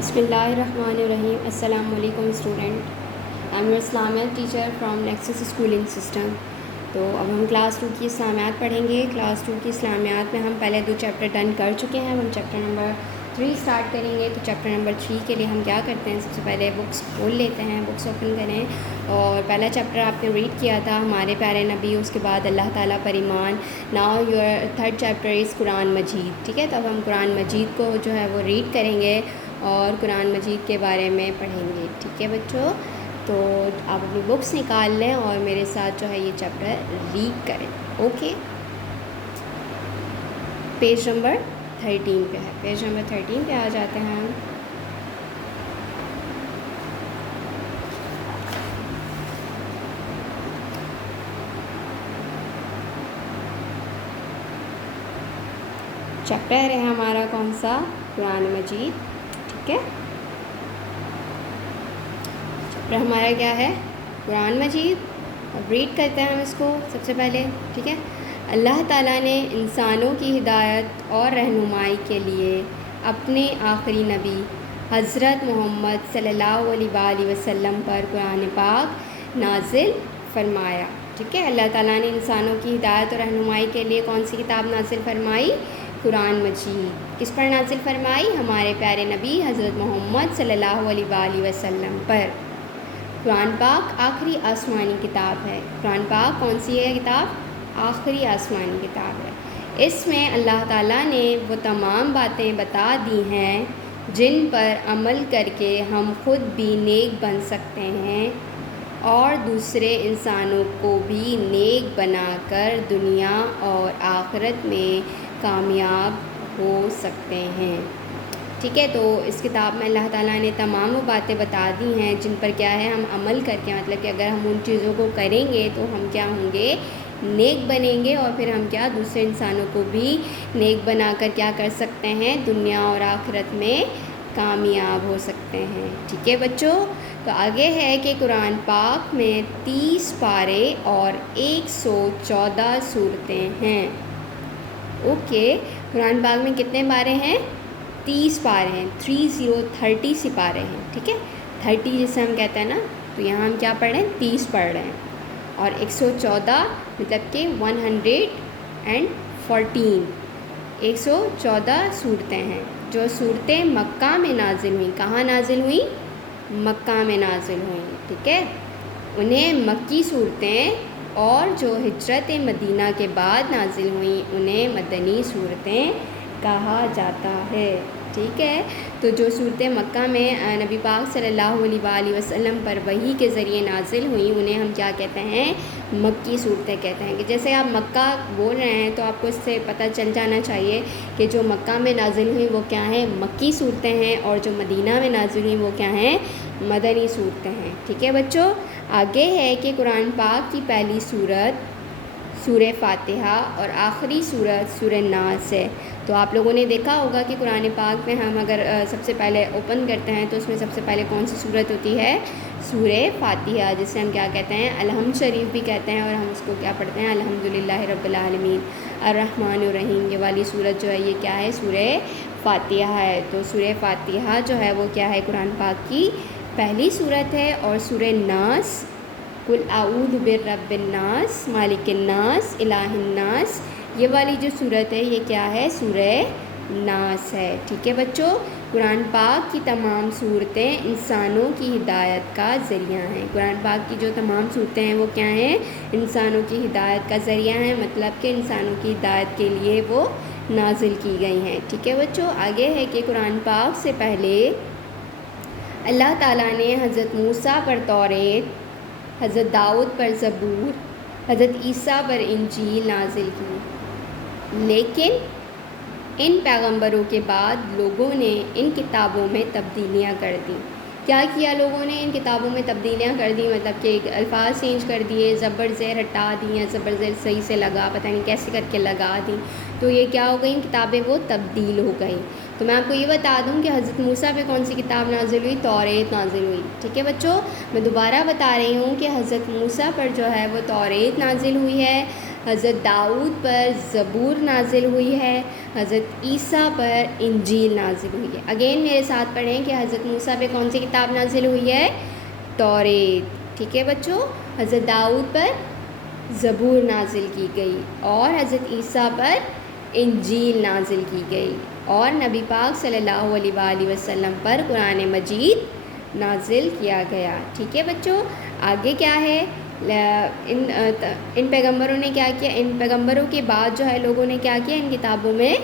بسم اللہ الرحمن الرحیم. السلام علیکم student. I am your Islamic teacher from nexus schooling system. تو اب ہم کلاس 2 کی اسلامیات پڑھیں گے. کلاس 2 کی اسلامیات میں ہم پہلے 2 چیپٹر ڈن کر چکے ہیں. ہم چیپٹر نمبر 3 اسٹارٹ کریں گے. تو چیپٹر نمبر 3 کے لیے ہم کیا کرتے ہیں، سب سے پہلے بکس کھول لیتے ہیں، بکس اوپن کریں. اور پہلا چیپٹر آپ نے ریڈ کیا تھا ہمارے پیارے نبی، اس کے بعد اللہ تعالیٰ پر ایمان. Now your third chapter is Quran Majeed. ٹھیک ہے، تو اب ہم قرآن مجید کو جو ہے وہ ریڈ کریں گے اور قرآن مجید کے بارے میں پڑھیں گے. ٹھیک ہے بچوں، تو آپ اپنی بکس نکال لیں اور میرے ساتھ جو ہے یہ چیپٹر ریڈ کریں. اوکے، پیج نمبر 13 پہ ہے. پیج نمبر 13 پہ آ جاتے ہیں ہم. چیپٹر ہے ہمارا کون سا؟ قرآن مجید. ٹھیک ہے، چیپٹر ہمارا کیا ہے؟ قرآن مجید. اب ریڈ کرتے ہیں ہم اس کو سب سے پہلے. ٹھیک ہے، اللہ تعالیٰ نے انسانوں کی ہدایت اور رہنمائی کے لیے اپنے آخری نبی حضرت محمد صلی اللہ علیہ وآلہ وسلم پر قرآن پاک نازل فرمایا. ٹھیک ہے، اللہ تعالیٰ نے انسانوں کی ہدایت اور رہنمائی کے لیے کون سی کتاب نازل فرمائی؟ قرآن مجید. کس پر نازل فرمائی؟ ہمارے پیارے نبی حضرت محمد صلی اللہ علیہ وآلہ وسلم پر. قرآن پاک آخری آسمانی کتاب ہے. قرآن پاک کون سی ہے کتاب؟ آخری آسمانی کتاب ہے. اس میں اللہ تعالیٰ نے وہ تمام باتیں بتا دی ہیں جن پر عمل کر کے ہم خود بھی نیک بن سکتے ہیں اور دوسرے انسانوں کو بھی نیک بنا کر دنیا اور آخرت میں کامیاب ہو سکتے ہیں. ٹھیک ہے، تو اس کتاب میں اللہ تعالیٰ نے تمام وہ باتیں بتا دی ہیں جن پر کیا ہے ہم عمل کر کے، مطلب کہ اگر ہم ان چیزوں کو کریں گے تو ہم کیا ہوں گے؟ نیک بنیں گے، اور پھر ہم کیا دوسرے انسانوں کو بھی نیک بنا کر کیا کر سکتے ہیں؟ دنیا اور آخرت میں کامیاب ہو سکتے ہیں. ٹھیک ہے بچوں، تو آگے ہے کہ قرآن پاک میں 30 پارے اور 114 صورتیں ہیں. اوکے، قرآن پاک میں کتنے پارے ہیں؟ 30 پارے ہیں. 30 سپارے ہیں. ٹھیک ہے، 30 جسے ہم کہتے ہیں نا، تو یہاں ہم کیا پڑھ رہے ہیں؟ 30 پڑھ رہے ہیں. اور 114 مطلب کہ 114 114 صورتیں ہیں. جو صورتیں مکہ میں نازل ہوئیں. کہاں نازل ہوئیں؟ مکہ میں نازل ہوئیں. ٹھیک ہے، انہیں مکی صورتیں، اور جو ہجرت مدینہ کے بعد نازل ہوئیں انہیں مدنی صورتیں کہا جاتا ہے. ٹھیک ہے، تو جو صورتیں مکہ میں نبی پاک صلی اللہ علیہ وآلہ وسلم پر وحی کے ذریعے نازل ہوئیں انہیں ہم کیا کہتے ہیں؟ مکی صورتیں کہتے ہیں. کہ جیسے آپ مکہ بول رہے ہیں تو آپ کو اس سے پتہ چل جانا چاہیے کہ جو مکہ میں نازل ہوئیں وہ کیا ہیں؟ مکی صورتیں ہیں، اور جو مدینہ میں نازل ہوئیں وہ کیا ہیں؟ مدنی صورتیں ہیں. ٹھیک ہے بچوں، آگے ہے کہ قرآن پاک کی پہلی صورت سورہ فاتحہ اور آخری صورت سورہ ناس ہے. تو آپ لوگوں نے دیکھا ہوگا کہ قرآن پاک میں ہم اگر سب سے پہلے اوپن کرتے ہیں تو اس میں سب سے پہلے کون سی صورت ہوتی ہے؟ سورہ فاتحہ، جسے ہم کیا کہتے ہیں؟ الحمد شریف بھی کہتے ہیں. اور ہم اس کو کیا پڑھتے ہیں؟ الحمدللہ رب العالمین الرحمن الرحیم. یہ والی صورت جو ہے یہ کیا ہے؟ سورہ فاتحہ ہے. تو سورہ فاتحہ جو ہے وہ کیا ہے؟ قرآن پاک کی پہلی صورت ہے. اور سورہ ناس، قل اعوذ برب الناس مالک الناس الہ الناس، یہ والی جو صورت ہے یہ کیا ہے؟ سورہ ناس ہے. ٹھیک ہے بچوں، قرآن پاک کی تمام صورتیں انسانوں کی ہدایت کا ذریعہ ہیں. قرآن پاک کی جو تمام صورتیں ہیں وہ کیا ہیں؟ انسانوں کی ہدایت کا ذریعہ ہیں، مطلب کہ انسانوں کی ہدایت کے لیے وہ نازل کی گئی ہیں. ٹھیک ہے بچوں، آگے ہے کہ قرآن پاک سے پہلے اللہ تعالیٰ نے حضرت موسیٰ پر توریت، حضرت داؤد پر زبور، حضرت عیسیٰ پر انجیل نازل کی. لیکن ان پیغمبروں کے بعد لوگوں نے ان کتابوں میں تبدیلیاں کر دیں. کیا کیا لوگوں نے؟ ان کتابوں میں تبدیلیاں کر دی، مطلب کہ الفاظ چینج کر دیے، زبر زیر ہٹا دی یا زبر زیر صحیح سے لگا، پتہ نہیں کیسے کر کے لگا دی. تو یہ کیا ہو گئی؟ کتابیں وہ تبدیل ہو گئیں. تو میں آپ کو یہ بتا دوں کہ حضرت موسیٰ پہ کون سی کتاب نازل ہوئی؟ توریت نازل ہوئی. ٹھیک ہے بچوں، میں دوبارہ بتا رہی ہوں کہ حضرت موسیٰ پر جو ہے وہ توریت نازل ہوئی ہے. حضرت داؤد پر زبور نازل ہوئی ہے، حضرت عیسیٰ پر انجیل نازل ہوئی ہے۔ اگین میرے ساتھ پڑھیں کہ حضرت موسیٰ پہ کون سی کتاب نازل ہوئی ہے؟ توریت۔ ٹھیک ہے بچوں، حضرت داؤد پر زبور نازل کی گئی اور حضرت عیسیٰ پر انجیل نازل کی گئی، اور نبی پاک صلی اللہ علیہ وآلہ وسلم پر قرآن مجید نازل کیا گیا۔ ٹھیک ہے بچوں، آگے کیا ہے؟ ان پیغمبروں نے کیا کیا؟ ان پیغمبروں کے بعد جو ہے لوگوں نے کیا کیا؟ ان کتابوں میں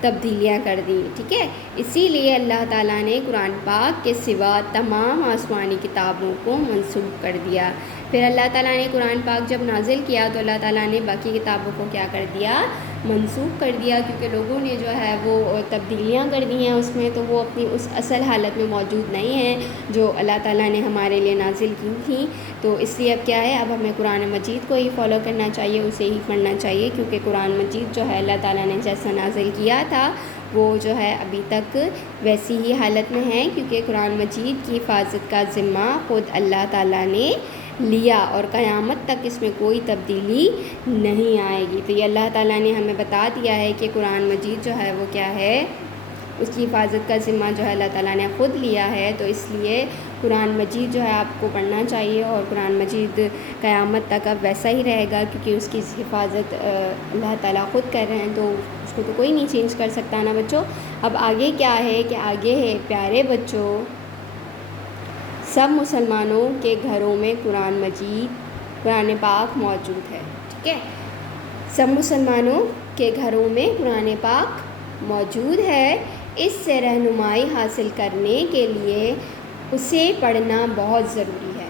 تبدیلیاں کر دیں۔ ٹھیک ہے، اسی لیے اللہ تعالیٰ نے قرآن پاک کے سوا تمام آسمانی کتابوں کو منسوخ کر دیا۔ پھر اللہ تعالیٰ نے قرآن پاک جب نازل کیا تو اللہ تعالیٰ نے باقی کتابوں کو کیا کر دیا؟ منسوخ کر دیا، کیونکہ لوگوں نے جو ہے وہ تبدیلیاں کر دی ہیں اس میں، تو وہ اپنی اس اصل حالت میں موجود نہیں ہیں جو اللہ تعالیٰ نے ہمارے لیے نازل کی تھیں۔ تو اس لیے اب کیا ہے؟ اب ہمیں قرآن مجید کو ہی فالو کرنا چاہیے، اسے ہی پڑھنا چاہیے، کیونکہ قرآن مجید جو ہے اللہ تعالیٰ نے جیسا نازل کیا تھا وہ جو ہے ابھی تک ویسی ہی حالت میں ہے، کیونکہ قرآن مجید کی حفاظت کا ذمہ خود اللہ تعالیٰ نے لیا اور قیامت تک اس میں کوئی تبدیلی نہیں آئے گی۔ تو یہ اللہ تعالیٰ نے ہمیں بتا دیا ہے کہ قرآن مجید جو ہے وہ کیا ہے، اس کی حفاظت کا ذمہ جو ہے اللہ تعالیٰ نے خود لیا ہے۔ تو اس لیے قرآن مجید جو ہے آپ کو پڑھنا چاہیے، اور قرآن مجید قیامت تک اب ویسا ہی رہے گا، کیونکہ اس کی حفاظت اللہ تعالیٰ خود کر رہے ہیں، تو اس کو تو کوئی نہیں چینج کر سکتا نا بچوں۔ اب آگے کیا ہے کہ آگے ہے پیارے بچوں، سب مسلمانوں کے گھروں میں قرآن مجید قرآن پاک موجود ہے۔ ٹھیک ہے، سب مسلمانوں کے گھروں میں قرآن پاک موجود ہے۔ اس سے رہنمائی حاصل کرنے کے لیے اسے پڑھنا بہت ضروری ہے۔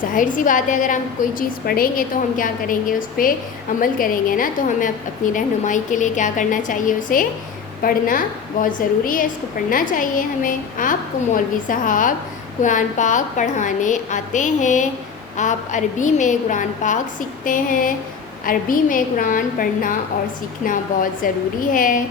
ظاہر سی بات ہے، اگر ہم کوئی چیز پڑھیں گے تو ہم کیا کریں گے؟ اس پہ عمل کریں گے نا، تو ہمیں اپنی رہنمائی کے لیے کیا کرنا چاہیے؟ اسے پڑھنا بہت ضروری ہے، اس کو پڑھنا چاہیے ہمیں۔ آپ کو مولوی صاحب قرآن پاک پڑھانے آتے ہیں، آپ عربی میں قرآن پاک سیکھتے ہیں۔ عربی میں قرآن پڑھنا اور سیکھنا بہت ضروری ہے،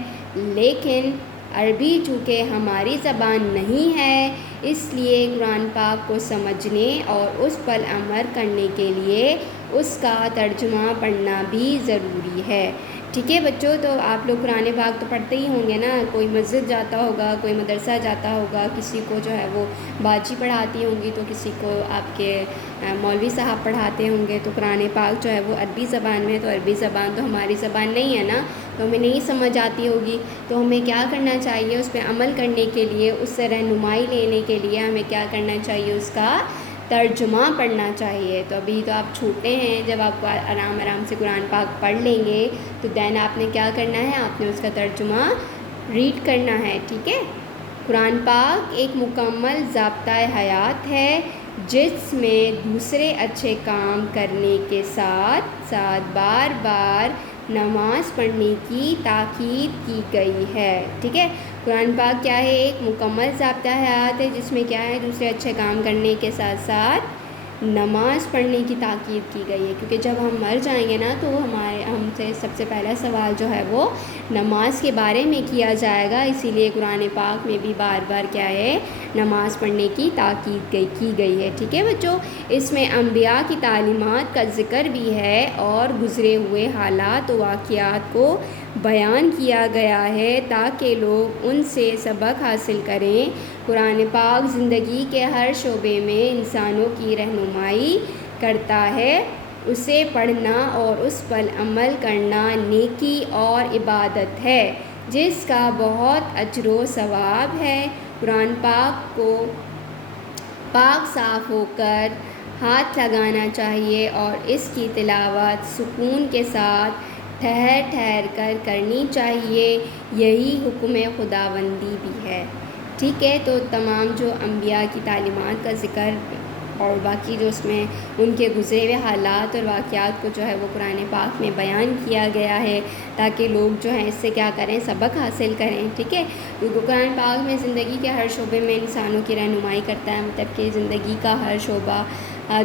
لیکن عربی چونکہ ہماری زبان نہیں ہے، اس لیے قرآن پاک کو سمجھنے اور اس پر عمل کرنے کے لیے اس کا ترجمہ پڑھنا بھی ضروری ہے۔ ٹھیک ہے بچوں، تو آپ لوگ قرآن پاک تو پڑھتے ہی ہوں گے نا، کوئی مسجد جاتا ہوگا، کوئی مدرسہ جاتا ہوگا، کسی کو جو ہے وہ باجی پڑھاتی ہوں گی، تو کسی کو آپ کے مولوی صاحب پڑھاتے ہوں گے۔ تو قرآن پاک جو ہے وہ عربی زبان میں، تو عربی زبان تو ہماری زبان نہیں ہے نا، تو ہمیں نہیں سمجھ آتی ہوگی، تو ہمیں کیا کرنا چاہیے؟ اس پہ عمل کرنے کے لیے، اس سے رہنمائی لینے کے لیے ہمیں کیا کرنا چاہیے؟ اس کا ترجمہ پڑھنا چاہیے۔ تو ابھی تو آپ چھوٹے ہیں، جب آپ آرام آرام سے قرآن پاک پڑھ لیں گے تو دین آپ نے کیا کرنا ہے؟ آپ نے اس کا ترجمہ ریڈ کرنا ہے۔ ٹھیک ہے، قرآن پاک ایک مکمل ضابطۂ حیات ہے، جس میں دوسرے اچھے کام کرنے کے ساتھ ساتھ بار بار نماز پڑھنے کی تاکید کی گئی ہے۔ ٹھیک ہے، قرآن پاک کیا ہے؟ ایک مکمل ضابطۂ حیات ہے، جس میں کیا ہے؟ دوسرے اچھے کام کرنے کے ساتھ ساتھ نماز پڑھنے کی تاکید کی گئی ہے، کیونکہ جب ہم مر جائیں گے نا تو ہم سے سب سے پہلا سوال جو ہے وہ نماز کے بارے میں کیا جائے گا، اسی لیے قرآن پاک میں بھی بار بار کیا ہے؟ نماز پڑھنے کی تاکید کی گئی ہے۔ ٹھیک ہے بچوں، اس میں انبیاء کی تعلیمات کا ذکر بھی ہے اور گزرے ہوئے حالات و واقعات کو بیان کیا گیا ہے تاکہ لوگ ان سے سبق حاصل کریں۔ قرآن پاک زندگی کے ہر شعبے میں انسانوں کی رہنمائی کرتا ہے۔ اسے پڑھنا اور اس پر عمل کرنا نیکی اور عبادت ہے، جس کا بہت اجر و ثواب ہے۔ قرآن پاک کو پاک صاف ہو کر ہاتھ لگانا چاہیے اور اس کی تلاوت سکون کے ساتھ ٹھہر ٹھہر کر کرنی چاہیے، یہی حکم خداوندی بھی ہے۔ ٹھیک ہے، تو تمام جو انبیاء کی تعلیمات کا ذکر اور باقی جو اس میں ان کے گزرے ہوئے حالات اور واقعات کو جو ہے وہ قرآن پاک میں بیان کیا گیا ہے تاکہ لوگ جو ہیں اس سے کیا کریں؟ سبق حاصل کریں۔ ٹھیک ہے، کیونکہ قرآن پاک میں زندگی کے ہر شعبے میں انسانوں کی رہنمائی کرتا ہے، مطلب کہ زندگی کا ہر شعبہ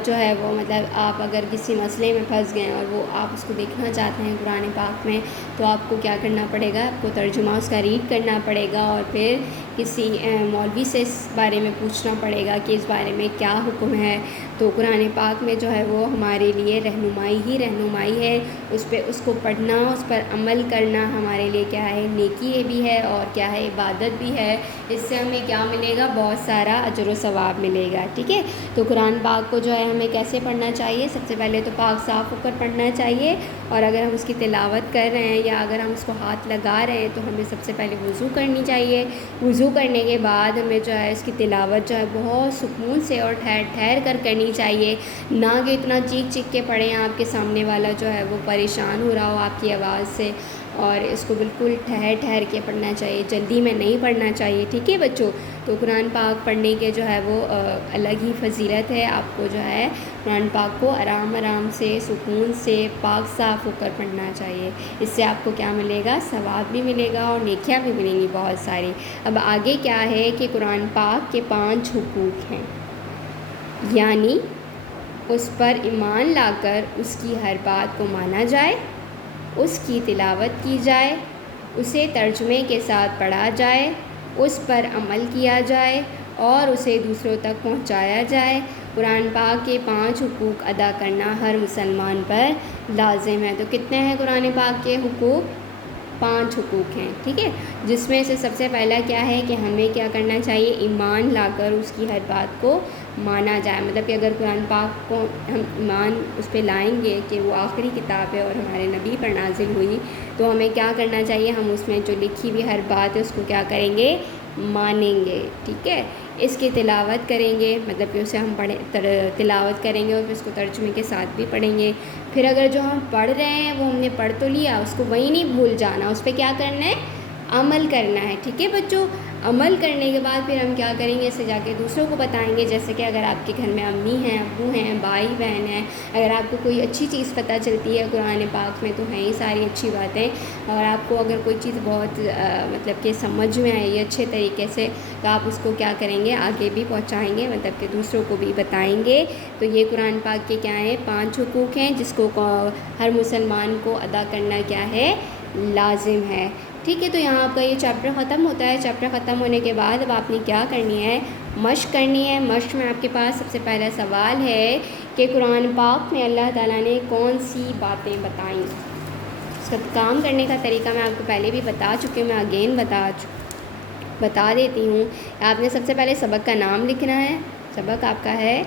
جو ہے وہ، مطلب آپ اگر کسی مسئلے میں پھنس گئے اور وہ آپ اس کو دیکھنا چاہتے ہیں قرآن پاک میں، تو آپ کو کیا کرنا پڑے گا؟ آپ کو ترجمہ اس کا ریڈ کرنا پڑے گا، اور پھر کسی مولوی سے اس بارے میں پوچھنا پڑے گا کہ اس بارے میں کیا حکم ہے، تو قرآن پاک میں جو ہے وہ ہمارے لیے رہنمائی ہی رہنمائی ہے، اس کو پڑھنا، اس پر عمل کرنا ہمارے لیے کیا ہے، نیکی بھی ہے اور کیا ہے، عبادت بھی ہے۔ اس سے ہمیں کیا ملے گا، بہت سارا اجر و ثواب ملے گا، ٹھیک ہے۔ تو قرآن پاک کو جو ہے ہمیں کیسے پڑھنا چاہیے، سب سے پہلے تو پاک صاف ہو کر پڑھنا چاہیے، اور اگر ہم اس کی تلاوت کر رہے ہیں یا اگر ہم اس کو ہاتھ لگا رہے ہیں تو ہمیں سب سے پہلے وضو کرنی چاہیے۔ وضو کرنے کے بعد ہمیں جو ہے اس کی تلاوت جو ہے بہت سکون سے اور ٹھہر ٹھہر کر کرنی چاہیے، نہ کہ اتنا چیخ چیخ کے پڑھیں آپ کے سامنے والا جو ہے وہ پریشان ہو رہا ہو آپ کی آواز سے، اور اس کو بالکل ٹھہر ٹھہر کے پڑھنا چاہیے، جلدی میں نہیں پڑھنا چاہیے، ٹھیک ہے بچوں۔ تو قرآن پاک پڑھنے کے جو ہے وہ الگ ہی فضیلت ہے، آپ کو جو ہے قرآن پاک کو آرام آرام سے سکون سے پاک صاف ہو کر پڑھنا چاہیے۔ اس سے آپ کو کیا ملے گا، ثواب بھی ملے گا اور نیکیاں بھی ملیں گی بہت ساری۔ اب آگے کیا ہے کہ قرآن پاک کے 5 حقوق ہیں، یعنی اس پر ایمان لا کر اس کی ہر بات کو مانا جائے، اس کی تلاوت کی جائے، اسے ترجمے کے ساتھ پڑھا جائے، اس پر عمل کیا جائے اور اسے دوسروں تک پہنچایا جائے۔ قرآن پاک کے 5 حقوق ادا کرنا ہر مسلمان پر لازم ہے۔ تو کتنے ہیں قرآن پاک کے حقوق؟ 5 حقوق ہیں، ٹھیک ہے، جس میں سے سب سے پہلا کیا ہے کہ ہمیں کیا کرنا چاہیے، ایمان لا کر اس کی ہر بات کو مانا جائے۔ مطلب کہ اگر قرآن پاک کو ہم ایمان اس پہ لائیں گے کہ وہ آخری کتاب ہے اور ہمارے نبی پر نازل ہوئی، تو ہمیں کیا کرنا چاہیے، ہم اس میں جو لکھی ہوئی ہر بات ہے اس کو کیا کریں گے، مانیں گے، ٹھیک ہے۔ اس کی تلاوت کریں گے، مطلب کہ اسے ہم تلاوت کریں گے اور پھر اس کو ترجمے کے ساتھ بھی پڑھیں گے۔ پھر اگر جو ہم پڑھ رہے ہیں وہ ہم نے پڑھ تو لیا، اس کو وہی نہیں بھول جانا، اس پہ کیا کرنا ہے، عمل کرنا ہے، ٹھیک ہے بچوں۔ عمل کرنے کے بعد پھر ہم کیا کریں گے، اسے جا کے دوسروں کو بتائیں گے۔ جیسے کہ اگر آپ کے گھر میں امی ہیں، ابو ہیں، بھائی بہن ہیں، اگر آپ کو کوئی اچھی چیز پتہ چلتی ہے قرآن پاک میں تو ہیں ہی ساری اچھی باتیں، اور آپ کو اگر کوئی چیز بہت مطلب کہ سمجھ میں آئی اچھے طریقے سے، تو آپ اس کو کیا کریں گے، آگے بھی پہنچائیں گے، مطلب کہ دوسروں کو بھی بتائیں گے۔ تو یہ قرآن پاک کے کیا ہیں، 5 حقوق ہیں، جس کو ہر مسلمان کو ادا کرنا کیا ہے، لازم ہے، ٹھیک ہے۔ تو یہاں آپ کا یہ چیپٹر ختم ہوتا ہے۔ چیپٹر ختم ہونے کے بعد اب آپ نے کیا کرنی ہے، مشق کرنی ہے۔ مشق میں آپ کے پاس سب سے پہلا سوال ہے کہ قرآن پاک میں اللہ تعالیٰ نے کون سی باتیں بتائیں۔ اس کا کام کرنے کا طریقہ میں آپ کو پہلے بھی بتا چکی ہوں، میں اگین بتا دیتی ہوں۔ آپ نے سب سے پہلے سبق کا نام لکھنا ہے۔ سبق آپ کا ہے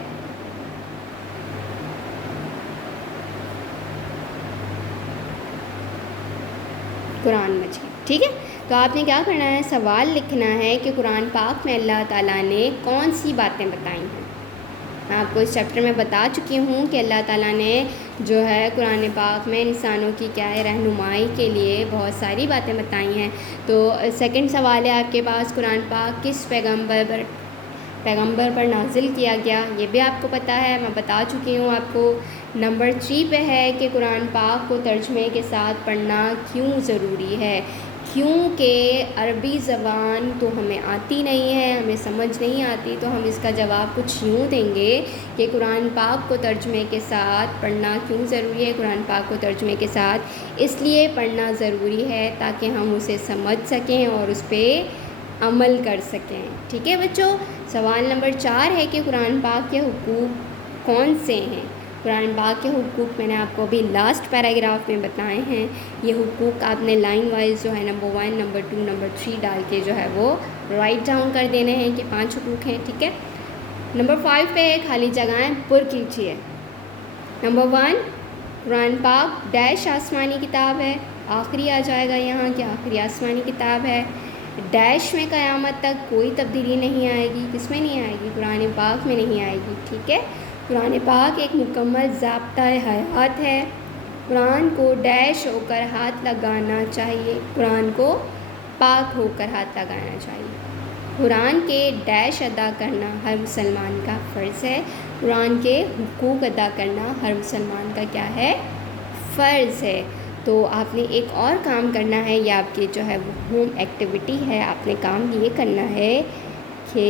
قرآن مجید، ٹھیک ہے۔ تو آپ نے کیا کرنا ہے، سوال لکھنا ہے کہ قرآن پاک میں اللہ تعالیٰ نے کون سی باتیں بتائی ہیں۔ میں آپ کو اس چیپٹر میں بتا چکی ہوں کہ اللہ تعالیٰ نے جو ہے قرآن پاک میں انسانوں کی کیا ہے، رہنمائی کے لیے بہت ساری باتیں بتائی ہیں۔ تو سیکنڈ سوال ہے آپ کے پاس، قرآن پاک کس پیغمبر پر نازل کیا گیا، یہ بھی آپ کو پتہ ہے، میں بتا چکی ہوں آپ کو۔ نمبر 3 پہ ہے کہ قرآن پاک کو ترجمے کے ساتھ پڑھنا کیوں ضروری ہے، کیونکہ عربی زبان تو ہمیں آتی نہیں ہے، ہمیں سمجھ نہیں آتی، تو ہم اس کا جواب کچھ یوں دیں گے کہ قرآن پاک کو ترجمے کے ساتھ پڑھنا کیوں ضروری ہے۔ قرآن پاک کو ترجمے کے ساتھ اس لیے پڑھنا ضروری ہے تاکہ ہم اسے سمجھ سکیں اور اس پہ عمل کر سکیں، ٹھیک ہے بچوں۔ سوال نمبر 4 ہے کہ قرآن پاک کے حقوق کون سے ہیں۔ قرآن پاک کے حقوق میں نے آپ کو ابھی لاسٹ پیراگراف میں بتائے ہیں۔ یہ حقوق آپ نے لائن وائز جو ہے نمبر 1 نمبر 2 نمبر 3 ڈال کے جو ہے وہ رائٹ ڈاؤن کر دینے ہیں کہ 5 حقوق ہیں، ٹھیک ہے۔ نمبر 5 پہ خالی جگہیں پر کیجیے۔ نمبر 1، قرآن پاک ڈیش آسمانی کتاب ہے، آخری آ جائے گا یہاں کہ آخری آسمانی کتاب ہے۔ ڈیش میں قیامت تک کوئی تبدیلی نہیں آئے گی، کس میں نہیں آئے گی، قرآن پاک میں نہیں آئے گی، ٹھیک ہے۔ قرآن پاک ایک مکمل ضابطۂ حیات ہے۔ قرآن کو ڈیش ہو کر ہاتھ لگانا چاہیے، قرآن کو پاک ہو کر ہاتھ لگانا چاہیے۔ قرآن کے ڈیش ادا کرنا ہر مسلمان کا فرض ہے، قرآن کے حقوق ادا کرنا ہر مسلمان کا کیا ہے، فرض ہے۔ تو آپ نے ایک اور کام کرنا ہے، یہ آپ کی جو ہے وہ ہوم ایکٹیویٹی ہے۔ آپ نے کام یہ کرنا ہے کہ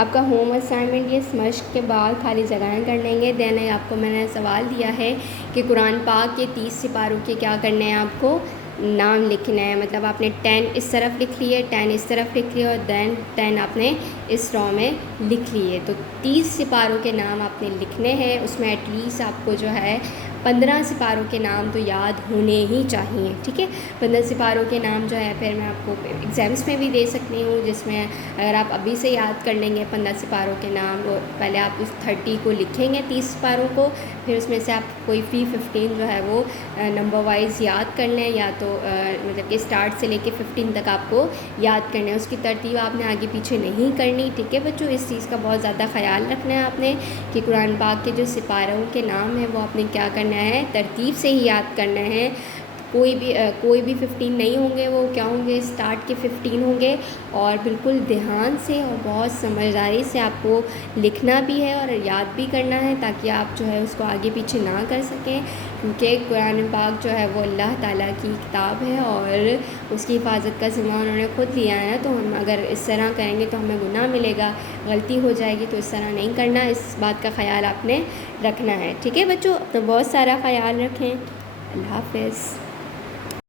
آپ کا ہوم اسائنمنٹ یہ اس مشق کے بعد خالی جگہیں کر لیں گے. دین آپ کو میں نے سوال دیا ہے کہ قرآن پاک کے 30 سپاروں کے کیا کرنے ہیں آپ کو نام لکھنا ہے. مطلب آپ نے 10 اس طرف لکھ لیے, 10 اس طرف لکھ لیے, اور دین 10 آپ نے اس رو میں لکھ لیے. تو 30 سپاروں کے نام آپ نے لکھنے ہیں. اس میں ایٹ لیسٹ آپ کو جو ہے 15 سپاروں کے نام تو یاد ہونے ہی چاہیے. ٹھیک ہے, 15 سپاروں کے نام جو ہے پھر میں آپ کو ایگزامس میں بھی دے سکتی ہوں, جس میں اگر آپ ابھی سے یاد کر لیں گے 15 سپاروں کے نام, اور پہلے آپ اس 30 کو لکھیں گے 30 سپاروں کو, پھر اس میں سے آپ کوئی 15 جو ہے وہ نمبر وائز یاد کر لیں, یا تو مطلب کہ اسٹارٹ سے لے کے 15 تک آپ کو یاد کرنا ہے. اس کی ترتیب آپ نے آگے پیچھے نہیں کرنی. ٹھیک ہے بچوں, اس چیز کا بہت زیادہ خیال رکھنا ہے آپ نے کہ قرآن پاک کے جو سپاروں کے نام ہیں وہ آپ نے کیا کرنا ہے, ترتیب سے ہی یاد کرنا ہے. کوئی بھی 15 نہیں ہوں گے, وہ کیا ہوں گے, اسٹارٹ کے 15 ہوں گے. اور بالکل دھیان سے اور بہت سمجھداری سے آپ کو لکھنا بھی ہے اور یاد بھی کرنا ہے, تاکہ آپ جو ہے اس کو آگے پیچھے نہ کر سکیں. کیونکہ قرآن پاک جو ہے وہ اللہ تعالیٰ کی کتاب ہے اور اس کی حفاظت کا ذمہ انہوں نے خود لیا ہے. تو ہم اگر اس طرح کریں گے تو ہمیں گناہ ملے گا, غلطی ہو جائے گی. تو اس طرح نہیں کرنا, اس بات کا خیال آپ نے رکھنا ہے. ٹھیک ہے بچوں, تو بہت سارا خیال رکھیں. اللہ حافظ.